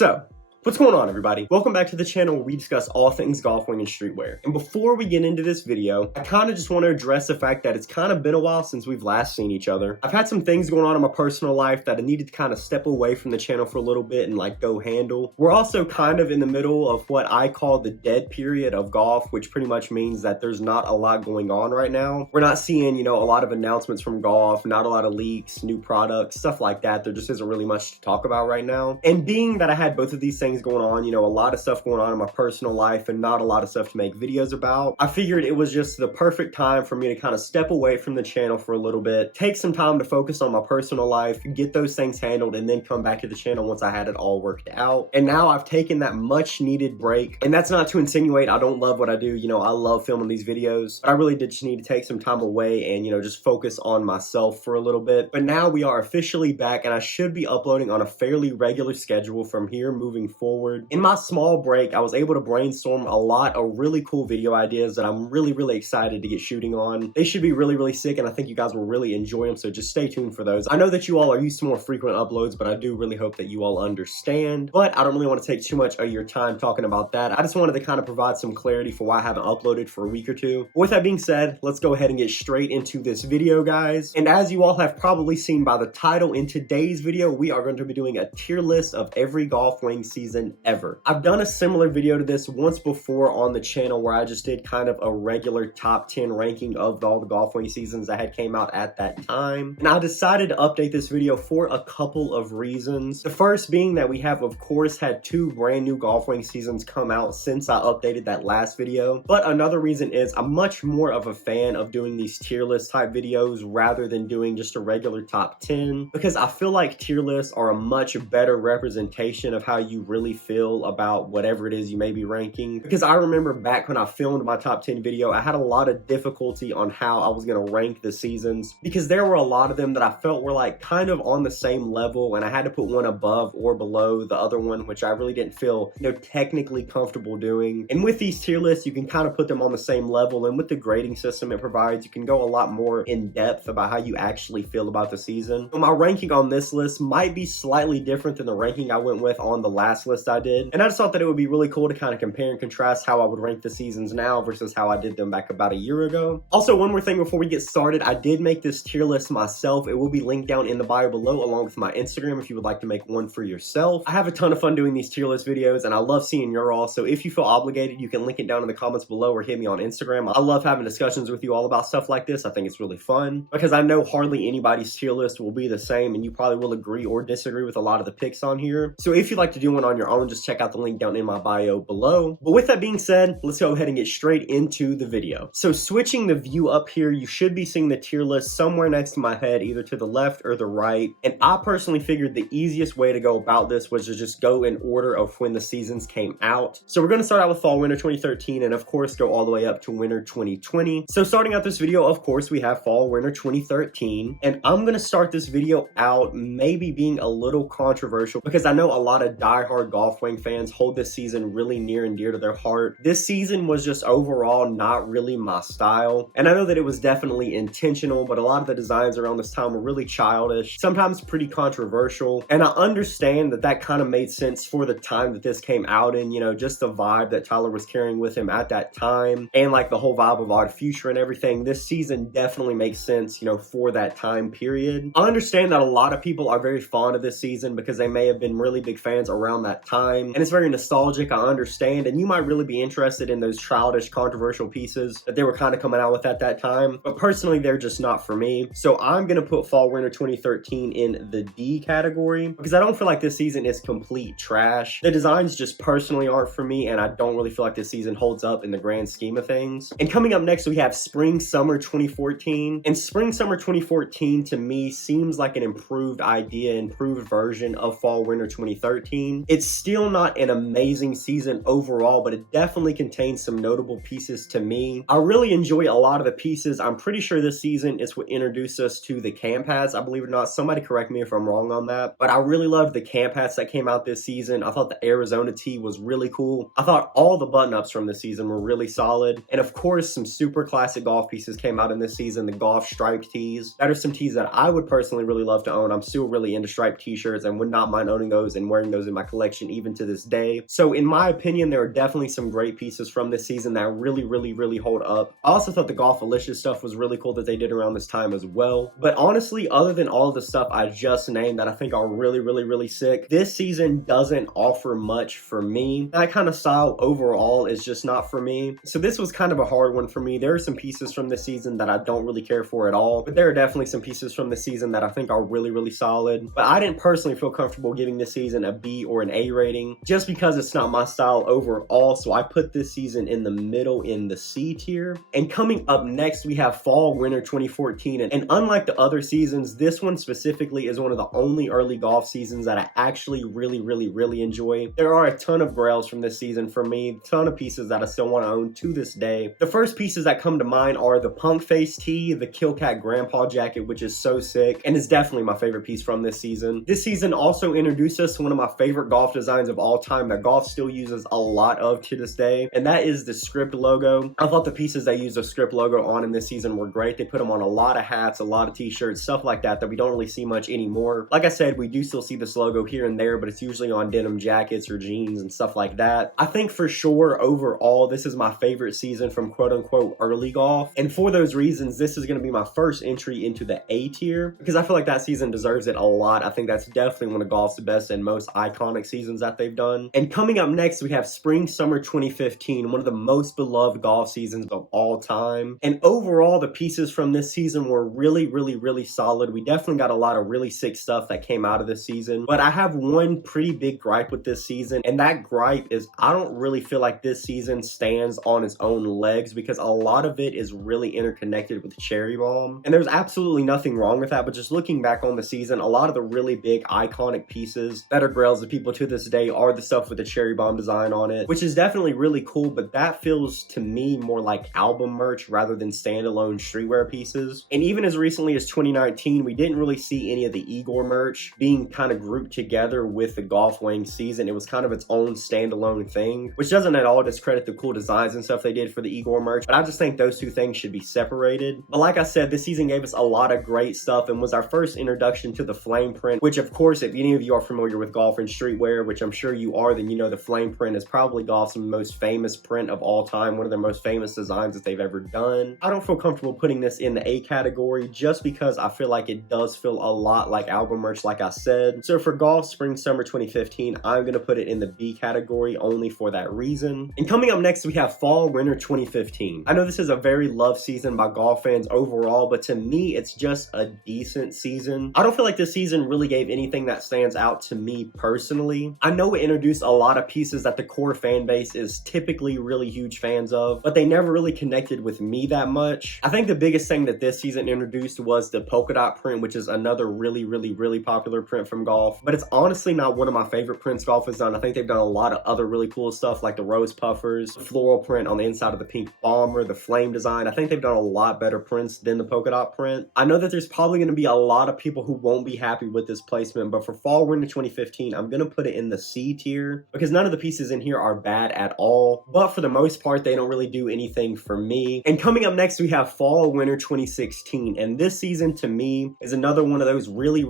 So, what's going on, everybody? Welcome back to the channel where we discuss all things golf wing and streetwear. And before we get into this video, I kind of just want to address the fact that it's kind of been a while since we've last seen each other. I've had some things going on in my personal life that I needed to kind of step away from the channel for a little bit and go handle. We're also kind of in the middle of what I call the dead period of golf, which pretty much means that there's not a lot going on right now. We're not seeing, a lot of announcements from golf, not a lot of leaks, new products, stuff like that. There just isn't really much to talk about right now. And being that I had both of these things going on, a lot of stuff going on in my personal life and not a lot of stuff to make videos about, I figured it was just the perfect time for me to kind of step away from the channel for a little bit, take some time to focus on my personal life, get those things handled, and then come back to the channel once I had it all worked out. And now I've taken that much needed break, and that's not to insinuate I don't love what I do. I love filming these videos, but I really did just need to take some time away and, just focus on myself for a little bit. But now we are officially back, and I should be uploading on a fairly regular schedule from here moving forward. In my small break, I was able to brainstorm a lot of really cool video ideas that I'm really excited to get shooting on. They should be really sick, and I think you guys will really enjoy them, so just stay tuned for those. I know that you all are used to more frequent uploads, but I do really hope that you all understand. But I don't really want to take too much of your time talking about that. I just wanted to kind of provide some clarity for why I haven't uploaded for a week or two. With that being said, let's go ahead and get straight into this video, guys. And as you all have probably seen by the title, in today's video, we are going to be doing a tier list of every golf wing season ever. I've done a similar video to this once before on the channel where I just did kind of a regular top 10 ranking of all the golf wing seasons that had came out at that time. And I decided to update this video for a couple of reasons. The first being that we have, of course, had two brand new golf wing seasons come out since I updated that last video. But another reason is I'm much more of a fan of doing these tier list type videos rather than doing just a regular top 10, because I feel like tier lists are a much better representation of how you really feel about whatever it is you may be ranking. Because I remember back when I filmed my top 10 video, I had a lot of difficulty on how I was going to rank the seasons, because there were a lot of them that I felt were kind of on the same level, and I had to put one above or below the other one, which I really didn't feel technically comfortable doing. And with these tier lists, you can kind of put them on the same level, and with the grading system it provides, you can go a lot more in depth about how you actually feel about the season. So my ranking on this list might be slightly different than the ranking I went with on the last list I did, and I just thought that it would be really cool to kind of compare and contrast how I would rank the seasons now versus how I did them back about a year ago. Also, one more thing before we get started, I did make this tier list myself. It will be linked down in the bio below along with my Instagram if you would like to make one for yourself. I have a ton of fun doing these tier list videos, and I love seeing your all, so if you feel obligated, you can link it down in the comments below or hit me on Instagram. I love having discussions with you all about stuff like this. I think it's really fun because I know hardly anybody's tier list will be the same, and you probably will agree or disagree with a lot of the picks on here. So if you'd like to do one on your own, just check out the link down in my bio below. But with that being said, let's go ahead and get straight into the video. So switching the view up here, you should be seeing the tier list somewhere next to my head, either to the left or the right. And I personally figured the easiest way to go about this was to just go in order of when the seasons came out. So we're going to start out with fall winter 2013 and of course go all the way up to winter 2020. So starting out this video, of course, we have fall winter 2013, and I'm going to start this video out maybe being a little controversial because I know a lot of diehard golf wing fans hold this season really near and dear to their heart. This season was just overall not really my style, and I know that it was definitely intentional, but a lot of the designs around this time were really childish, sometimes pretty controversial, and I understand that that kind of made sense for the time that this came out in, just the vibe that Tyler was carrying with him at that time, and the whole vibe of Odd Future and everything. This season definitely makes sense, for that time period. I understand that a lot of people are very fond of this season because they may have been really big fans around that time, and it's very nostalgic, I understand, and you might really be interested in those childish, controversial pieces that they were kind of coming out with at that time, but personally, they're just not for me. So I'm going to put fall winter 2013 in the D category because I don't feel like this season is complete trash. The designs just personally aren't for me, and I don't really feel like this season holds up in the grand scheme of things. And coming up next, we have spring summer 2014, and spring summer 2014 to me seems like an improved idea, improved version of fall winter 2013. It's still not an amazing season overall, but it definitely contains some notable pieces to me. I really enjoy a lot of the pieces. I'm pretty sure this season is what introduced us to the camp hats. I believe it or not, somebody correct me if I'm wrong on that, but I really loved the camp hats that came out this season. I thought the Arizona tee was really cool. I thought all the button-ups from this season were really solid, and of course some super classic golf pieces came out in this season. The golf striped tees, that are some tees that I would personally really love to own. I'm still really into striped t-shirts and would not mind owning those and wearing those in my collection collection even to this day. So in my opinion, there are definitely some great pieces from this season that really hold up. I also thought the Golf Alicious stuff was really cool that they did around this time as well. But honestly, other than all of the stuff I just named that I think are really sick, this season doesn't offer much for me. That kind of style overall is just not for me. So this was kind of a hard one for me. There are some pieces from this season that I don't really care for at all, but there are definitely some pieces from this season that I think are really solid. But I didn't personally feel comfortable giving this season a B or an A rating just because it's not my style overall. So I put this season in the middle in the C tier. And coming up next, we have Fall Winter 2014. And unlike the other seasons, this one specifically is one of the only early golf seasons that I actually really enjoy. There are a ton of grails from this season for me, a ton of pieces that I still want to own to this day. The first pieces that come to mind are the Punk Face tee, the Killcat Grandpa jacket, which is so sick and is definitely my favorite piece from this season. This season also introduced us to one of my favorite golf designs of all time that golf still uses a lot of to this day, and that is the script logo. I thought the pieces they used the script logo on in this season were great. They put them on a lot of hats, a lot of t-shirts, stuff like that we don't really see much anymore. Like I said, we do still see this logo here and there, but it's usually on denim jackets or jeans and stuff like that. I think for sure overall this is my favorite season from quote-unquote early golf, and for those reasons this is going to be my first entry into the A tier because I feel like that season deserves it a lot. I think that's definitely one of golf's best and most iconic seasons that they've done. And coming up next, we have Spring Summer 2015, one of the most beloved golf seasons of all time. And overall, the pieces from this season were really solid. We definitely got a lot of really sick stuff that came out of this season. But I have one pretty big gripe with this season, and that gripe is I don't really feel like this season stands on its own legs because a lot of it is really interconnected with Cherry Bomb. And there's absolutely nothing wrong with that, but just looking back on the season, a lot of the really big iconic pieces that are grails of people to this day are the stuff with the Cherry Bomb design on it, which is definitely really cool, but that feels to me more like album merch rather than standalone streetwear pieces. And even as recently as 2019, we didn't really see any of the Igor merch being kind of grouped together with the Golf Wang season. It was kind of its own standalone thing, which doesn't at all discredit the cool designs and stuff they did for the Igor merch, but I just think those two things should be separated. But like I said, this season gave us a lot of great stuff and was our first introduction to the flame print, which of course, if any of you are familiar with golf and streetwear, which I'm sure you are, then you know the flame print is probably golf's most famous print of all time, one of their most famous designs that they've ever done. I don't feel comfortable putting this in the A category just because I feel like it does feel a lot like album merch, like I said. So for Golf Spring Summer 2015, I'm going to put it in the B category only for that reason. And coming up next, we have Fall Winter 2015. I know this is a very loved season by golf fans overall, but to me, it's just a decent season. I don't feel like this season really gave anything that stands out to me personally. I know it introduced a lot of pieces that the core fan base is typically really huge fans of, but they never really connected with me that much. I think the biggest thing that this season introduced was the polka dot print, which is another really popular print from golf, but it's honestly not one of my favorite prints golf has done. I think they've done a lot of other really cool stuff like the rose puffers, the floral print on the inside of the pink bomber, the flame design. I think they've done a lot better prints than the polka dot print. I know that there's probably going to be a lot of people who won't be happy with this placement, but for Fall Winter 2015, I'm going to put it in the C tier because none of the pieces in here are bad at all, but for the most part, they don't really do anything for me. And coming up next, we have Fall Winter 2016, and this season to me is another one of those really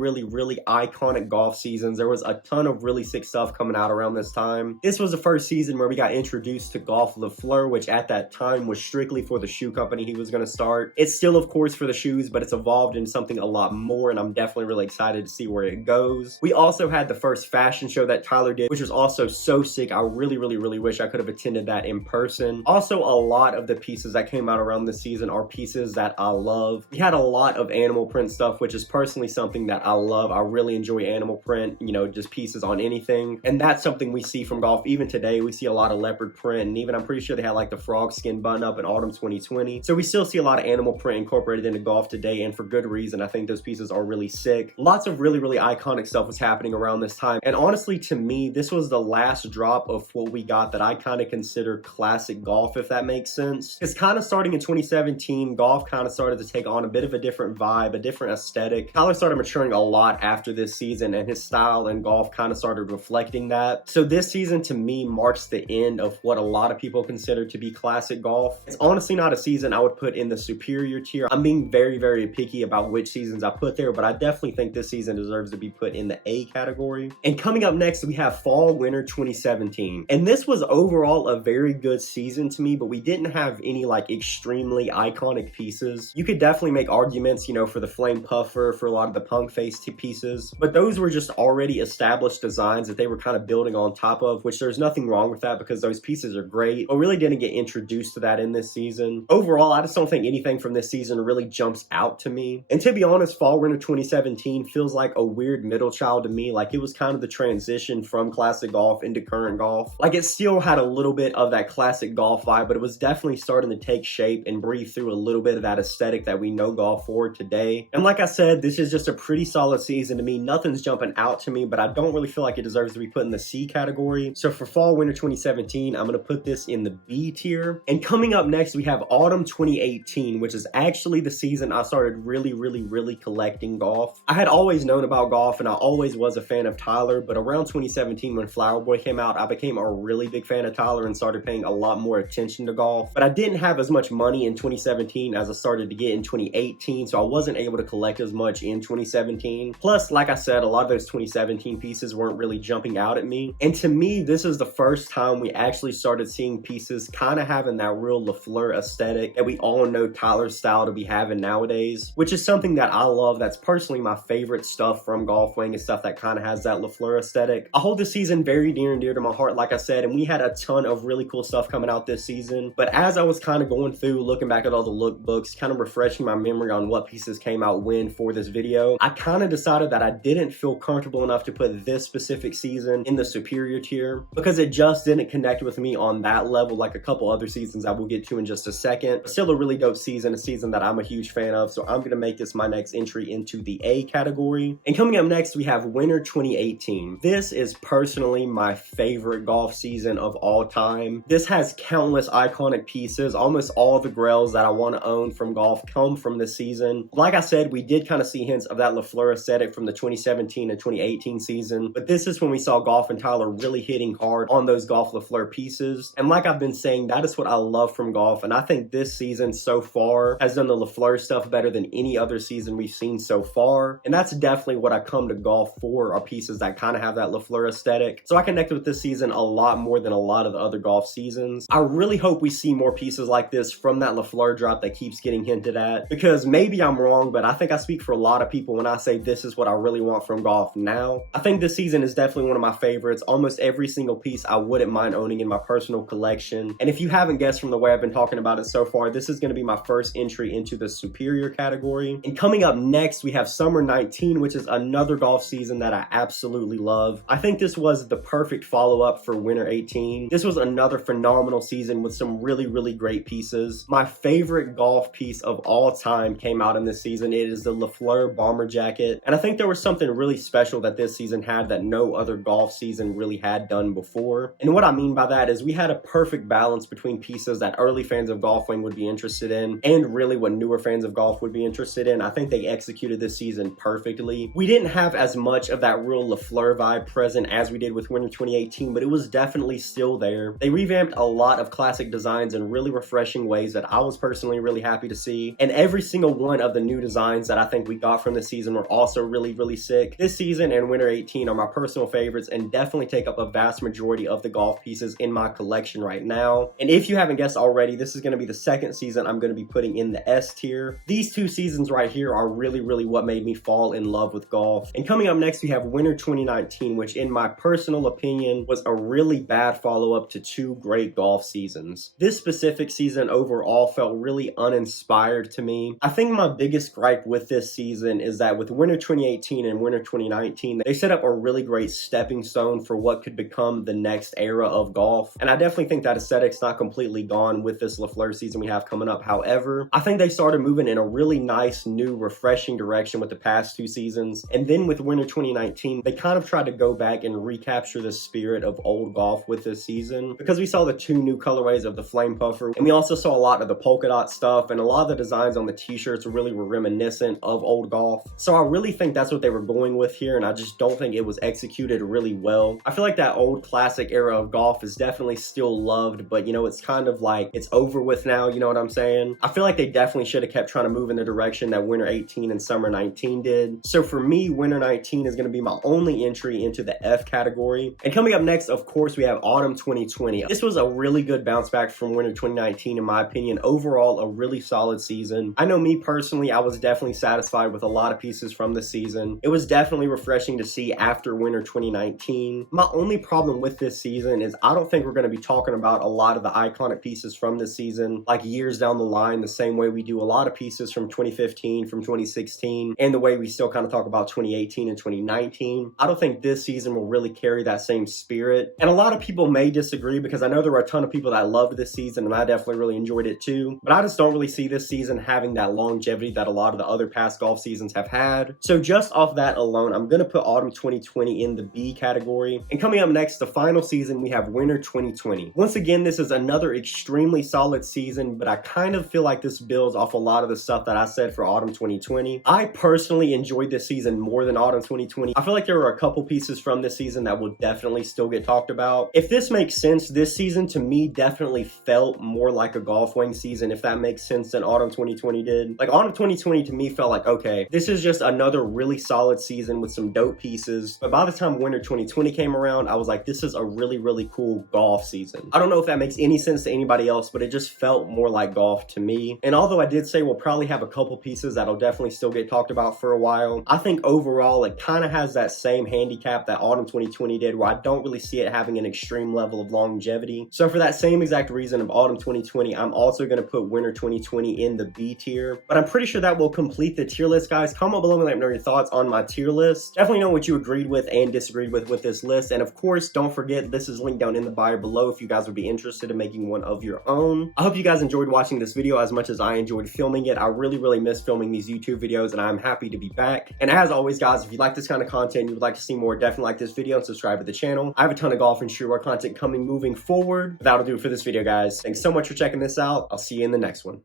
iconic golf seasons. There was a ton of really sick stuff coming out around this time. This was the first season where we got introduced to Golf le FLEUR, which at that time was strictly for the shoe company he was going to start. It's still of course for the shoes, but it's evolved into something a lot more, and I'm definitely really excited to see where it goes. We also had the first fashion show that Tyler did, which was also so sick. I really wish I could have attended that in person. Also, a lot of the pieces that came out around this season are pieces that I love. We had a lot of animal print stuff, which is personally something that I love. I really enjoy animal print, you know, just pieces on anything, and that's something we see from golf even today. We see a lot of leopard print, and even I'm pretty sure they had like the frog skin button up in autumn 2020. So we still see a lot of animal print incorporated into golf today, and for good reason. I think those pieces are really sick. Lots of really iconic stuff was happening around this time, and honestly to me, this was the last drop of what we got that I kind of consider classic golf, if that makes sense. It's kind of starting in 2017, golf kind of started to take on a bit of a different vibe, a different aesthetic. Tyler started maturing a lot after this season, and his style in golf kind of started reflecting that. So this season to me marks the end of what a lot of people consider to be classic golf. It's honestly not a season I would put in the superior tier. I'm being very picky about which seasons I put there, but I definitely think this season deserves to be put in the A category. And coming up next, next, we have fall winter 2017. And this was overall a very good season to me, but we didn't have any like extremely iconic pieces. You could definitely make arguments, you know, for the flame puffer, for a lot of the punk face pieces, but those were just already established designs that they were kind of building on top of, which there's nothing wrong with that because those pieces are great, but really didn't get introduced to that in this season. Overall, I just don't think anything from this season really jumps out to me. And to be honest, fall winter 2017 feels like a weird middle child to me. Like, it was kind of the transition from classic golf into current golf. Like, it still had a little bit of that classic golf vibe, but it was definitely starting to take shape and breathe through a little bit of that aesthetic that we know golf for today. And like I said, this is just a pretty solid season to me. Nothing's jumping out to me, but I don't really feel like it deserves to be put in the C category. So for fall winter 2017, I'm going to put this in the B tier. And coming up next, we have autumn 2018, which is actually the season I started really collecting golf. I had always known about golf and I always was a fan of Tyler, but around 2017 when Flower Boy came out, I became a really big fan of Tyler and started paying a lot more attention to golf. But I didn't have as much money in 2017 as I started to get in 2018, so I wasn't able to collect as much in 2017. Plus, like I said, a lot of those 2017 pieces weren't really jumping out at me. And to me, this is the first time we actually started seeing pieces kind of having that real LeFleur aesthetic that we all know Tyler's style to be having nowadays, which is something that I love. That's personally my favorite stuff from Golf Wang, is stuff that kind of has that LeFleur aesthetic. I hold this season very near and dear to my heart, like I said, and we had a ton of really cool stuff coming out this season. But as I was kind of going through, looking back at all the lookbooks, kind of refreshing my memory on what pieces came out when for this video, I kind of decided that I didn't feel comfortable enough to put this specific season in the superior tier because it just didn't connect with me on that level like a couple other seasons I will get to in just a second. Still a really dope season, a season that I'm a huge fan of, so I'm going to make this my next entry into the A category. And coming up next, we have winter 2018. This is personally my favorite golf season of all time. This has countless iconic pieces. Almost all the grails that I want to own from golf come from this season. Like I said, we did kind of see hints of that LeFleur aesthetic from the 2017 and 2018 season, but this is when we saw Golf and Tyler really hitting hard on those Golf LeFleur pieces. And like I've been saying, that is what I love from golf, and I think this season so far has done the LeFleur stuff better than any other season we've seen so far, and that's definitely what I come to golf for, are pieces that kind of have that LeFleur aesthetic. So I connect with this season a lot more than a lot of the other golf seasons. I really hope we see more pieces like this from that LeFleur drop that keeps getting hinted at, because maybe I'm wrong, but I think I speak for a lot of people when I say this is what I really want from golf now. I think this season is definitely one of my favorites. Almost every single piece I wouldn't mind owning in my personal collection. And if you haven't guessed from the way I've been talking about it so far, this is going to be my first entry into the superior category. And coming up next, we have summer 19, which is another golf season that I absolutely love. I think this was the perfect follow-up for winter 18. This was another phenomenal season with some really great pieces. My favorite golf piece of all time came out in this season. It is the LeFleur bomber jacket, and I think there was something really special that this season had that no other golf season really had done before. And what I mean by that is we had a perfect balance between pieces that early fans of Golf Wang would be interested in and really what newer fans of golf would be interested in. I think they executed this season perfectly. We didn't have as much of that real LeFleur vibe present as we did with winter 2018, but it was definitely still there. They revamped a lot of classic designs in really refreshing ways that I was personally really happy to see, and every single one of the new designs that I think we got from this season were also really sick. This season and winter 18 are my personal favorites and definitely take up a vast majority of the golf pieces in my collection right now. And if you haven't guessed already, this is going to be the second season I'm going to be putting in the S tier. These two seasons right here are really what made me fall in love with golf. And coming up next, we have winter 2019, which in my personal opinion was a really bad follow-up to two great golf seasons. This specific season overall felt really uninspired to me. I think my biggest gripe with this season is that with winter 2018 and winter 2019, they set up a really great stepping stone for what could become the next era of golf. And I definitely think that aesthetic's not completely gone with this LeFleur season we have coming up. However, I think they started moving in a really nice, new, refreshing direction with the past two seasons. And then with winter 2019, they kind of tried to go back and recapture the spirit of old golf with this season, because we saw the two new colorways of the flame puffer, and we also saw a lot of the polka dot stuff, and a lot of the designs on the t-shirts really were reminiscent of old golf. So I really think that's what they were going with here, and I just don't think it was executed really well. I feel like that old classic era of golf is definitely still loved, but you know, it's kind of like it's over with now, you know what I'm saying? I feel like they definitely should have kept trying to move in the direction that winter 18 and summer 19 did. So for me, winter 19 is going to be my only entry into into the F category. And coming up next, of course, we have Autumn 2020. This was a really good bounce back from Winter 2019, in my opinion. Overall, a really solid season. I know me personally, I was definitely satisfied with a lot of pieces from the season. It was definitely refreshing to see after Winter 2019. My only problem with this season is I don't think we're going to be talking about a lot of the iconic pieces from this season like years down the line, the same way we do a lot of pieces from 2015, from 2016, and the way we still kind of talk about 2018 and 2019. I don't think this season will really carry that same spirit. And a lot of people may disagree, because I know there were a ton of people that loved this season, and I definitely really enjoyed it too. But I just don't really see this season having that longevity that a lot of the other past golf seasons have had. So just off that alone, I'm going to put Autumn 2020 in the B category. And coming up next, the final season, we have Winter 2020. Once again, this is another extremely solid season, but I kind of feel like this builds off a lot of the stuff that I said for Autumn 2020. I personally enjoyed this season more than Autumn 2020. I feel like there were a couple pieces from this season that will definitely still get talked about. If this makes sense, this season to me definitely felt more like a Golf Wang season, if that makes sense, than Autumn 2020 did. Like, Autumn 2020 to me felt like, okay, this is just another really solid season with some dope pieces. But by the time Winter 2020 came around, I was like, this is a really, really cool golf season. I don't know if that makes any sense to anybody else, but it just felt more like golf to me. And although I did say we'll probably have a couple pieces that'll definitely still get talked about for a while, I think overall it kind of has that same handicap that Autumn 2020 did, where I don't really see it having an extreme level of longevity. So for that same exact reason of Autumn 2020, I'm also going to put Winter 2020 in the B tier. But I'm pretty sure that will complete the tier list, guys. Comment below and let me know your thoughts on my tier list. Definitely know what you agreed with and disagreed with this list. And of course, don't forget, this is linked down in the bio below if you guys would be interested in making one of your own. I hope you guys enjoyed watching this video as much as I enjoyed filming it. I really miss filming these YouTube videos, and I'm happy to be back. And as always, guys, if you like this kind of content, you would like to see more, definitely like this video and subscribe to the channel. I have a ton of golf and streetwear content coming moving forward. That'll do it for this video, guys. Thanks so much for checking this out. I'll see you in the next one.